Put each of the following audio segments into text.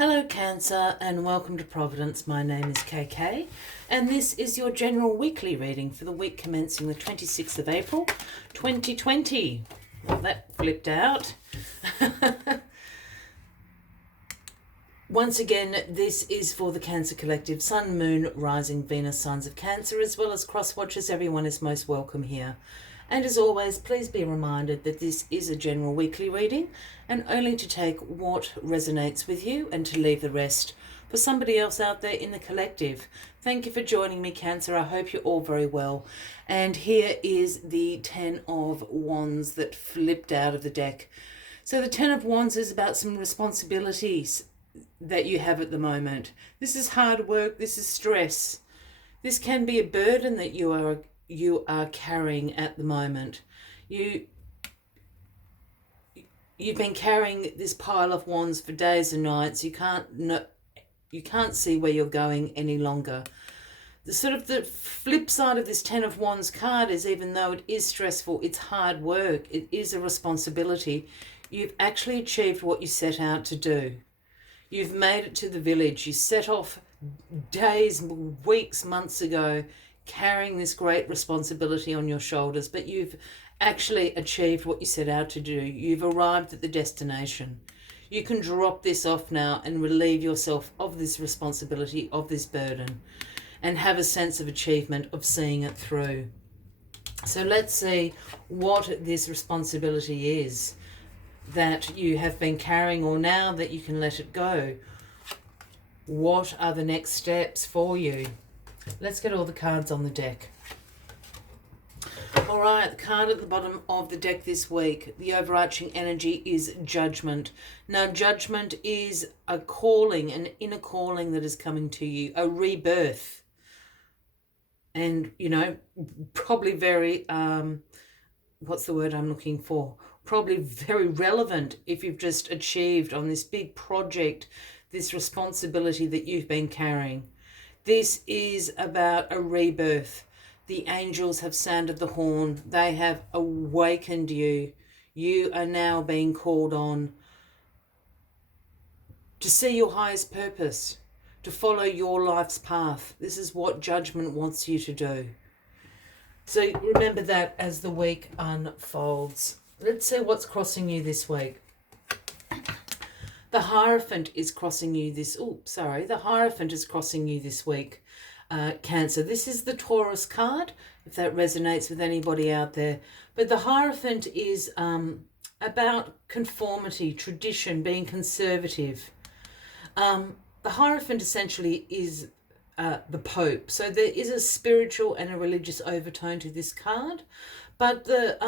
Hello Cancer and welcome to Providence. My name is KK and this is your general weekly reading for the week commencing the 26th of April 2020. Well, that flipped out. Once again, this is for the Cancer Collective, Sun, Moon, Rising, Venus, signs of Cancer, as well as cross-watchers. Everyone is most welcome here. And as always, please be reminded that this is a general weekly reading and only to take what resonates with you and to leave the rest for somebody else out there in the collective. Thank you for joining me, Cancer. I hope you're all very well. And here is the 10 of Wands that flipped out of the deck. So the 10 of Wands is about some responsibilities that you have at the moment. This is hard work. This is stress. This can be a burden that you are carrying at the moment. You've been carrying this pile of wands for days and nights. You can't see where you're going any longer. The flip side of this 10 of Wands card is, even though it is stressful, it's hard work, it is a responsibility, you've actually achieved what you set out to do. You've made it to the village. You set off days, weeks, months ago, carrying this great responsibility on your shoulders, but you've actually achieved what you set out to do. You've arrived at the destination. You can drop this off now and relieve yourself of this responsibility, of this burden, and have a sense of achievement, of seeing it through. So let's see what this responsibility is that you have been carrying, or now that you can let it go. What are the next steps for you? Let's get all the cards on the deck. All right, the card at the bottom of the deck this week, the overarching energy is Judgment. Now, Judgment is a calling, an inner calling that is coming to you, a rebirth. And, probably very, what's the word I'm looking for? Probably very relevant if you've just achieved on this big project, this responsibility that you've been carrying. This is about a rebirth. The angels have sounded the horn. They have awakened you. You are now being called on to see your highest purpose, to follow your life's path. This is what Judgment wants you to do. So remember that as the week unfolds. Let's see what's crossing you this week. The Hierophant is crossing you the Hierophant is crossing you this week, Cancer. This is the Taurus card, if that resonates with anybody out there. But the Hierophant is about conformity, tradition, being conservative. The Hierophant essentially is the Pope. So there is a spiritual and a religious overtone to this card. But the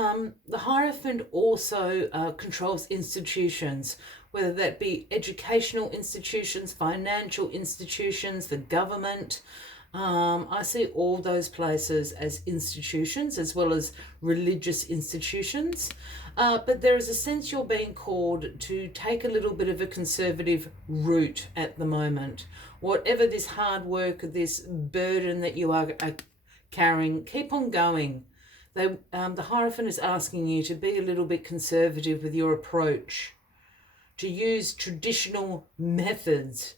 Hierophant also controls institutions, whether that be educational institutions, financial institutions, the government. I see all those places as institutions, as well as religious institutions. But there is a sense you're being called to take a little bit of a conservative route at the moment. Whatever this hard work, this burden that you are carrying, keep on going. The Hierophant is asking you to be a little bit conservative with your approach, to use traditional methods.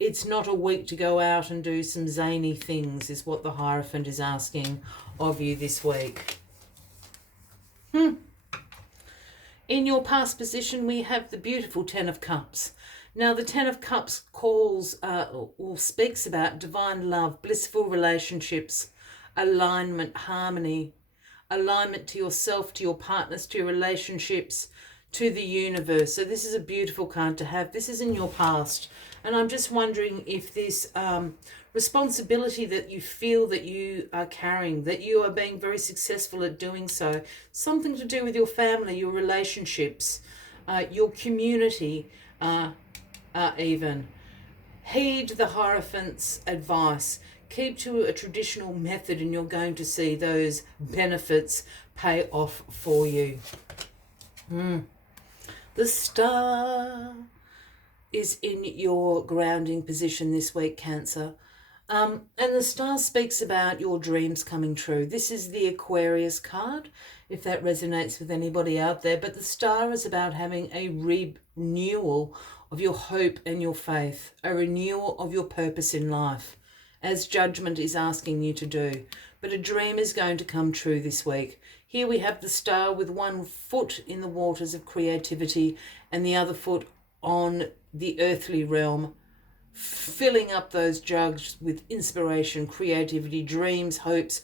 It's not a week to go out and do some zany things, is what the Hierophant is asking of you this week. In your past position, we have the beautiful 10 of Cups. Now, the 10 of Cups calls or speaks about divine love, blissful relationships, alignment, harmony, alignment to yourself, to your partners, to your relationships, to the universe. So this is a beautiful card to have. This is in your past. And I'm just wondering if this responsibility that you feel that you are carrying, that you are being very successful at doing so, something to do with your family, your relationships, your community, even. Heed the Hierophant's advice. Keep to a traditional method and you're going to see those benefits pay off for you. The Star is in your grounding position this week, Cancer. And the star speaks about your dreams coming true. This is the Aquarius card, if that resonates with anybody out there. But the star is about having a renewal of your hope and your faith, a renewal of your purpose in life, as Judgment is asking you to do. But a dream is going to come true this week. Here we have the star with one foot in the waters of creativity and the other foot on the earthly realm, filling up those jugs with inspiration, creativity, dreams, hopes,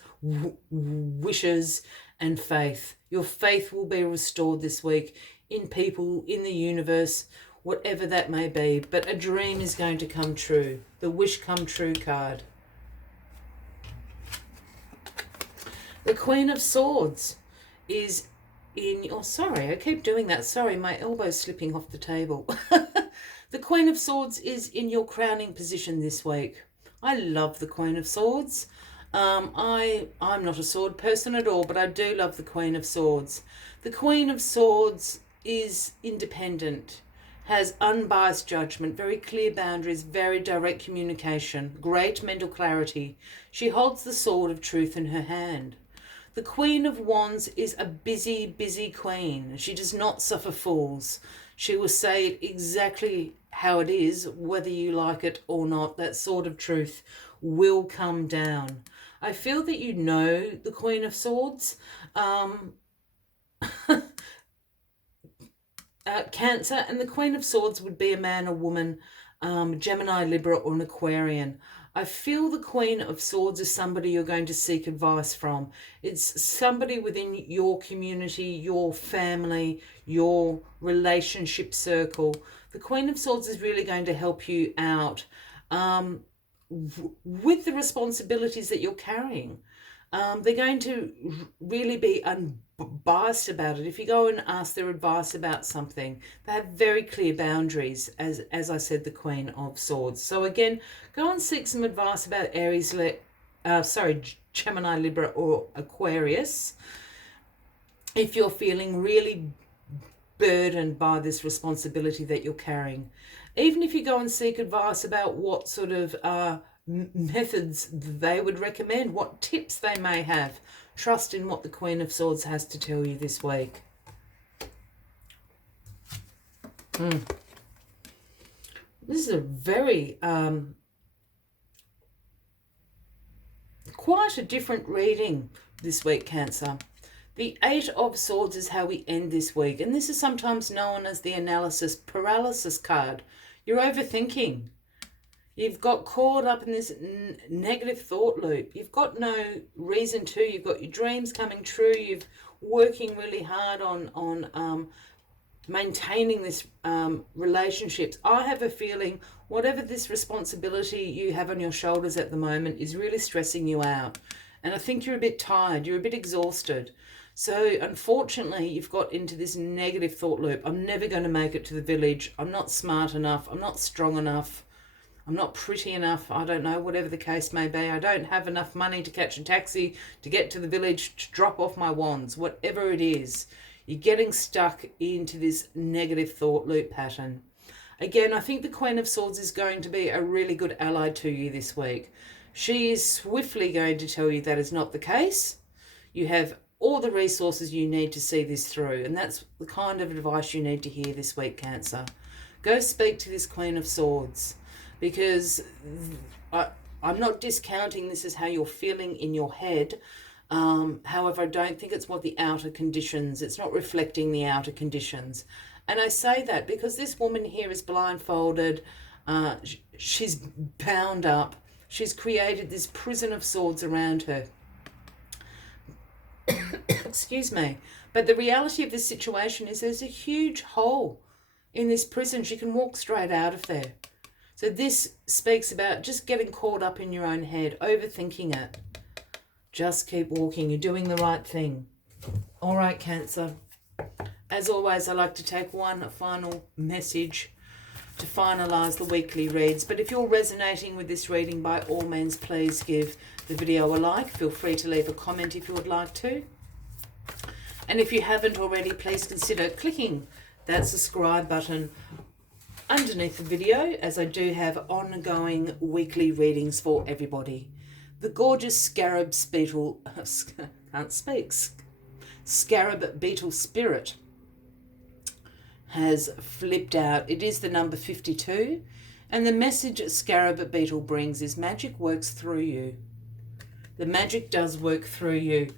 wishes, and faith. Your faith will be restored this week in people, in the universe, whatever that may be. But a dream is going to come true. The wish come true card. The Queen of Swords is in your... Sorry, I keep doing that. Sorry, my elbow's slipping off the table. The Queen of Swords is in your crowning position this week. I love the Queen of Swords. I'm not a sword person at all, but I do love the Queen of Swords. The Queen of Swords is independent, has unbiased judgment, very clear boundaries, very direct communication, great mental clarity. She holds the sword of truth in her hand. The Queen of Wands is a busy, busy queen. She does not suffer fools. She will say it exactly how it is, whether you like it or not. That sword of truth will come down. I feel that you know the Queen of Swords. Cancer, and the Queen of Swords would be a man or woman, Gemini, Libra, or an Aquarian. I feel the Queen of Swords is somebody you're going to seek advice from. It's somebody within your community, your family, your relationship circle. The Queen of Swords is really going to help you out with the responsibilities that you're carrying. They're going to really be unbiased about it. If you go and ask their advice about something, they have very clear boundaries, as I said, the Queen of Swords. So again, go and seek some advice about Aries, Gemini, Libra, or Aquarius, if you're feeling really burdened by this responsibility that you're carrying. Even if you go and seek advice about what sort of methods they would recommend, what tips they may have, trust in what the Queen of Swords has to tell you this week. This is a very quite a different reading this week, Cancer. The Eight of Swords is how we end this week, and this is sometimes known as the analysis paralysis card. You're overthinking. You've got caught up in this negative thought loop. You've got no reason to. You've got your dreams coming true. You're working really hard on maintaining this relationships. I have a feeling whatever this responsibility you have on your shoulders at the moment is really stressing you out. And I think you're a bit tired. You're a bit exhausted. So unfortunately, you've got into this negative thought loop. I'm never going to make it to the village. I'm not smart enough. I'm not strong enough. I'm not pretty enough. I don't know, whatever the case may be. I don't have enough money to catch a taxi to get to the village to drop off my wands. Whatever it is, you're getting stuck into this negative thought loop pattern. Again, I think the Queen of Swords is going to be a really good ally to you this week. She is swiftly going to tell you that is not the case. You have all the resources you need to see this through, and that's the kind of advice you need to hear this week, Cancer. Go speak to this Queen of Swords, because I'm not discounting this as how you're feeling in your head. However, I don't think it's what the outer conditions, it's not reflecting the outer conditions. And I say that because this woman here is blindfolded, she's bound up, she's created this prison of swords around her. Excuse me. But the reality of this situation is there's a huge hole in this prison. She can walk straight out of there. So this speaks about just getting caught up in your own head, overthinking it. Just keep walking. You're doing the right thing. All right, Cancer. As always, I like to take one final message to finalise the weekly reads. But if you're resonating with this reading, by all means, please give the video a like. Feel free to leave a comment if you would like to. And if you haven't already, please consider clicking that subscribe button underneath the video, as I do have ongoing weekly readings for everybody. The gorgeous scarab beetle, can't speak, scarab beetle spirit has flipped out. It is the number 52, and the message scarab beetle brings is magic works through you. The magic does work through you.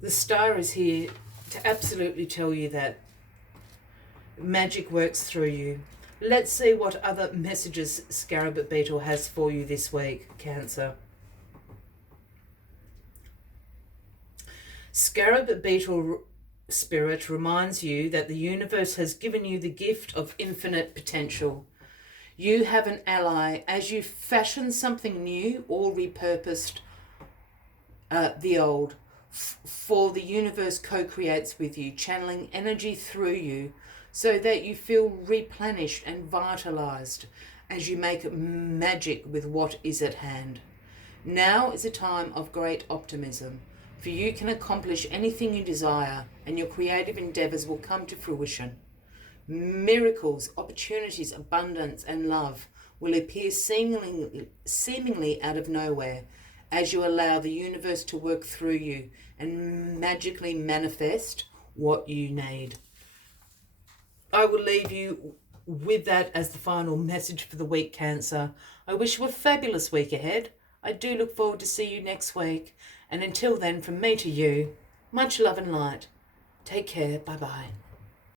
The star is here to absolutely tell you that magic works through you. Let's see what other messages scarab beetle has for you this week, Cancer. Scarab beetle spirit reminds you that the universe has given you the gift of infinite potential. You have an ally as you fashion something new or repurposed the old. For the universe co-creates with you, channeling energy through you so that you feel replenished and vitalized as you make magic with what is at hand. Now is a time of great optimism, for you can accomplish anything you desire and your creative endeavors will come to fruition. Miracles, opportunities, abundance and love will appear seemingly out of nowhere as you allow the universe to work through you and magically manifest what you need. I will leave you with that as the final message for the week, Cancer. I wish you a fabulous week ahead. I do look forward to see you next week. And until then, from me to you, much love and light. Take care. Bye-bye.